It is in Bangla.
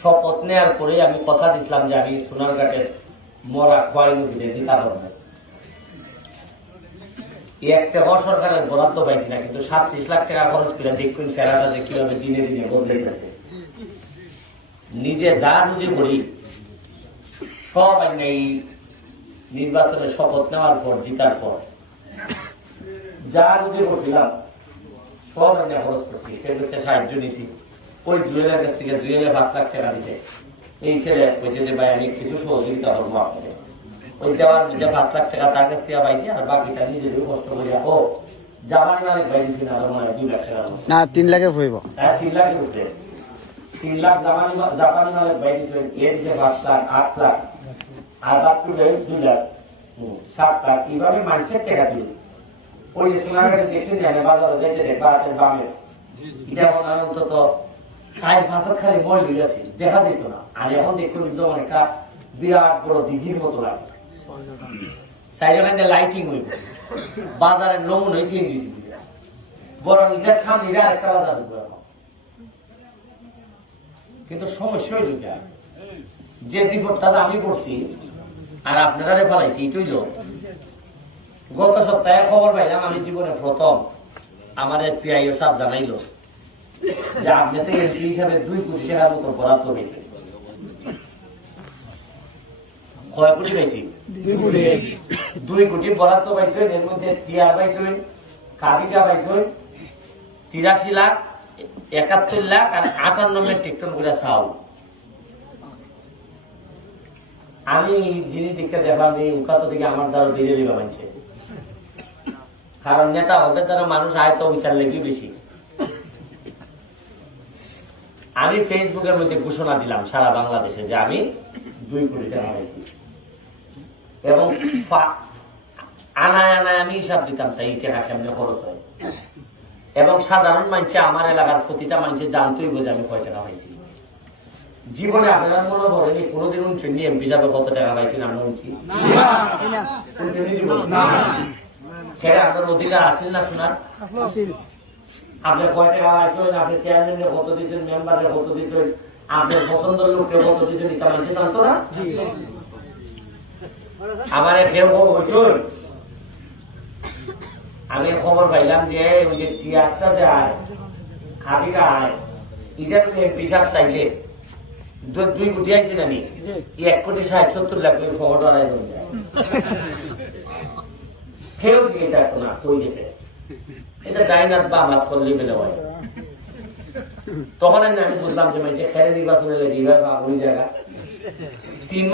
শপথ নেওয়ার পরে আমি কথা দিছিলাম যে আমি সোনারঘাটের মরা খোয়াই নদীতে জিতা করবো। একটা সরকারের বরাদ্দ পাইছি না, কিন্তু 37 লাখ টাকা খরচ করে দেখবেন ফেরাটা যে কিভাবে দিনে দিনে বদলে গেছে। নিজে যা রুজি করি সব এই নির্বাচনের শপথ নেওয়ার পর জিতার পর যা রুজি করছিলাম সব আমি খরচ করছি। সেগুলোতে সাহায্য নিছি। ওই জুয়েলের কাছ থেকে জুয়েলে 5 লাখ টাকা দিছে। এই ছেলে বলছে যে ভাই আমি কিছু সহযোগিতা করবো আপনাকে। ওই দেওয়ার মধ্যে 5 লাখ টাকা তার কাছ থেকে পাইছি, আর বাকিটা নিজেদের কষ্ট করিয়া ও জাপানি মালিক ভাই দিচ্ছি না, মনে হয় 2 লাখ টাকা না 3 লাখে হইব। 3 লাখের উপরে 3 লাখ জাপানি মালিক ভাই দিচ্ছে। এর যে 5 লাখ 8 লাখ আর বাকি 2 লাখ 7 লাখ এইভাবে মানুষের টাকা দিল। ওই সোনারঘাটে দেখছেন জানে বাজারে যেতে দেখবা দামের এটা মনে হয় অন্তত 4-5 খালি বই গেছে, দেখা যেত না। আর এখন দেখতে কিন্তু অনেকটা বিরাট বড় দিঘির মতো লাগে। সাইডে লাইটিং হইব, বাজারের নমুন হয়েছে ইংরেজি বরং এটা সামনে একটা বাজার ঢুকবে। কিন্তু সমস্যা হইল যে রিপোর্টটা আমি করছি আর আপনারা ফেলাইছি এটাই লোক। গত সপ্তাহে খবর পাইলাম, আমি জীবনে প্রথম আমার পিআইও সাহেব জানাইল যে আপনি তো এমপি হিসাবে 2 কোটি টাকার মতো বরাদ্দ হয়েছে। কয় কোটি পাইছি? 2 কোটি বরাদ্দ পাইছেন। এর মধ্যে টিআর পাইছেন, কাবিকা পাইছেন 83 লাখ 71 লাখ আর 58 মেট্রিক টন করে চাউল। আমি জিনিস দিকে দেখলাম এই উকাত দিকে আমার দ্বারা বেড়ে দিবা মানছে, কারণ নেতা হতে দ্বারা মানুষ আয়ত বিচার লেগে বেশি। আমি ফেসবুকের মধ্যে ঘোষণা দিলাম সারা বাংলাদেশে যে আমি 2 কোটি টাকা পাইছি, এবং আনায় আনায় আমি হিসাব দিতাম চাই এই টাকা কেমনে খরচ হয়, এবং সাধারণ মানুষে আমার এলাকার প্রতিটা মানুষে জানতেই বোঝে আমি কয় টাকা পাইছি। জীবনে আপনারা মনে করেন কোনোদিন উঠছেন এমপি হিসাবে কত টাকা পাইছেন? আমরা উঠছি সেটা আপনার অধিকার আসেন না শোনার? আপনি কয় টাকা পাইছেন, আপনি চেয়ারম্যানের কত দিচ্ছেন, মেম্বারের কত দিচ্ছেন, আপনার পছন্দের লোককে কত দিচ্ছেন, এটা মানুষে জানতো না? আমার কেউ বলছেন আমি খবর পাইলাম যে ওই যে টিয়ারটা যায় খাবিকা আয় এটা এমপি সাহেব চাইলে 2 কোটি আইছেন, আমি 1 কোটি 60-70 লাখ খবর আড়াই যায় কেউ দিকে দেখো না কই গেছে। এটা ডাইনাত বা মাত করলে বেলে হয়। তখন আমি বুঝলাম যে খেলে নির্বাচনের ওই জায়গা 3